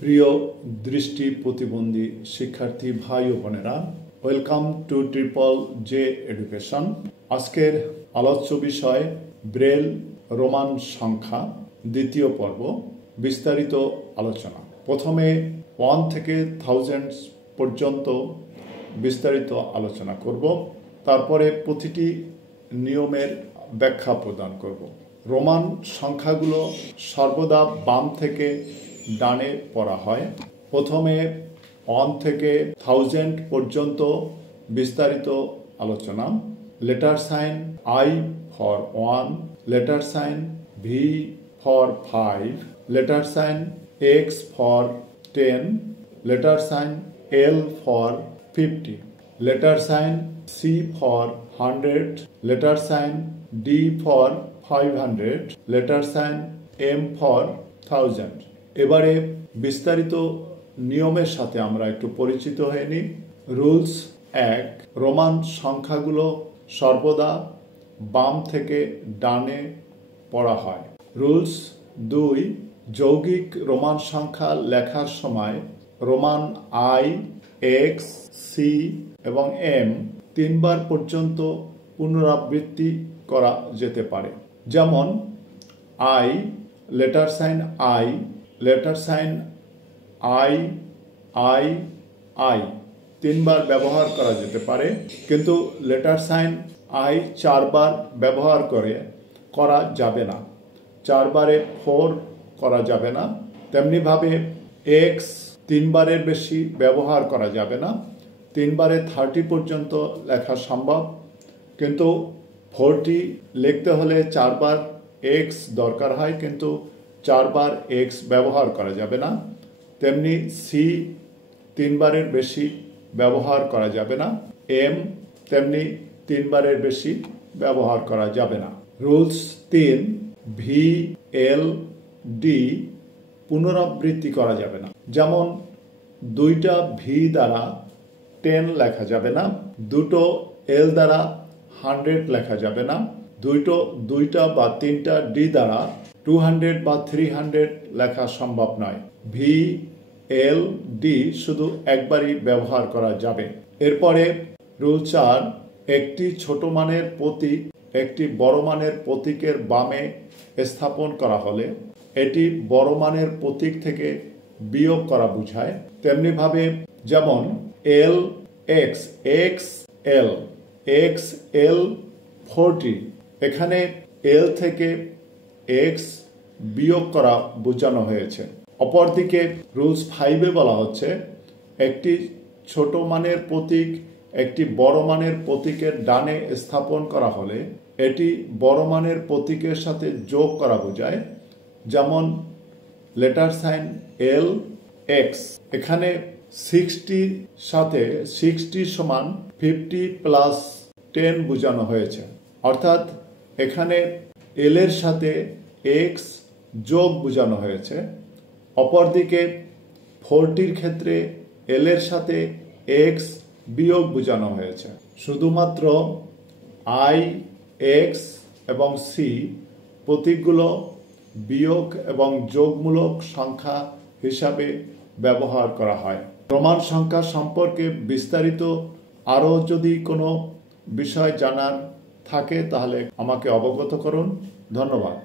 প্রিয় দৃষ্টি প্রতিবন্ধী শিক্ষার্থী ভাই ও বোনেরা, welcome to triple J education. আজকের আলোচ্য বিষয় ব্রেল রোমান সংখ্যা দ্বিতীয় পর্ব, বিস্তারিত আলোচনা। প্রথমে 1 থেকে 1000 পর্যন্ত বিস্তারিত আলোচনা করব, তারপরে প্রতিটি নিয়মের ব্যাখ্যা প্রদান করব। রোমান সংখ্যাগুলো সর্বদা বাম থেকে ডানে পড়া হয়। প্রথমে 1 থেকে 1000 পর্যন্ত বিস্তারিত আলোচনা। Letter sign I for 1, letter sign V for 5, letter sign X for 10, letter sign L for 50, letter sign C for 100, letter sign D for 500, letter sign M for 1000। এবারে বিস্তারিত নিয়মের সাথে আমরা একটু পরিচিত হয়ে নিই। রুলস 1, রোমান সংখ্যাগুলো সর্বদা বাম থেকে ডানে পড়া হয়। রুলস 2, যৌগিক রোমান সংখ্যা লেখার সময় রোমান I, X, C এবং M 3 বার পর্যন্ত পুনরাবৃত্তি করা যেতে পারে। যেমন I, letter sign I, letter sign I 3 বার ব্যবহার করা যেতে পারে, কিন্তু লেটার সাইন I 4 বার ব্যবহার করা যাবে না। 4 বারে 4 করা যাবে না। তেমনিভাবে X 3 বারের বেশি ব্যবহার করা যাবে না। 3 বারে 30 পর্যন্ত লেখা সম্ভব, কিন্তু 40 লিখতে হলে 4 বার X দরকার হয়, কিন্তু 4 বার X ব্যবহার করা যাবে না। তেমনি C 3 বারের বেশি ব্যবহার করা যাবে না। M তেমনি 3 বারের বেশি ব্যবহার করা যাবে না। রুলস 3, V, L, D পুনরাবৃত্তি করা যাবে না। যেমন 2টা V দ্বারা 10 লেখা যাবে না, 2টো L দ্বারা 100 লেখা যাবে না, 2টা বা 3টা D দ্বারা 200 বা 300 লেখা সম্ভব নয়। V, L, D শুধু একবারই ব্যবহার করা যাবে। এরপরে রুল 4, একটি ছোট মানের প্রতীক একটি বড় মানের প্রতীকের বামে স্থাপন করা হলে এটি বড় মানের প্রতীক থেকে বিয়োগ করা বোঝায়। তেমনিভাবে যেমন L, X, X, L, X, L 40, এখানে L থেকে X বিয়োগ করা বোঝানো হয়েছে। অপরদিকে রুলস 5-এ বলা হচ্ছে একটি ছোট মানের প্রতীক একটি বড় মানের প্রতীকের ডানে স্থাপন করা হলে এটি বড় মানের প্রতীকের সাথে যোগ করা বোঝায়। যেমন লেটার সাইন L, X, এখানে 60 সাথে 60 সমান 50 প্লাস 10 বোঝানো হয়েছে, অর্থাৎ এখানে L এর সাথে X যোগ বোঝানো হয়েছে। অপরদিকে 40-র ক্ষেত্রে L এর সাথে X বিয়োগ বোঝানো হয়েছে। শুধুমাত্র I, X এবং C প্রতীকগুলো বিয়োগ এবং যোগমূলক সংখ্যা হিসাবে ব্যবহার করা হয়। রোমান সংখ্যা সম্পর্কে বিস্তারিত আরও যদি কোনো বিষয় জানার থাকে তাহলে আমাকে অবগত করুন। ধন্যবাদ।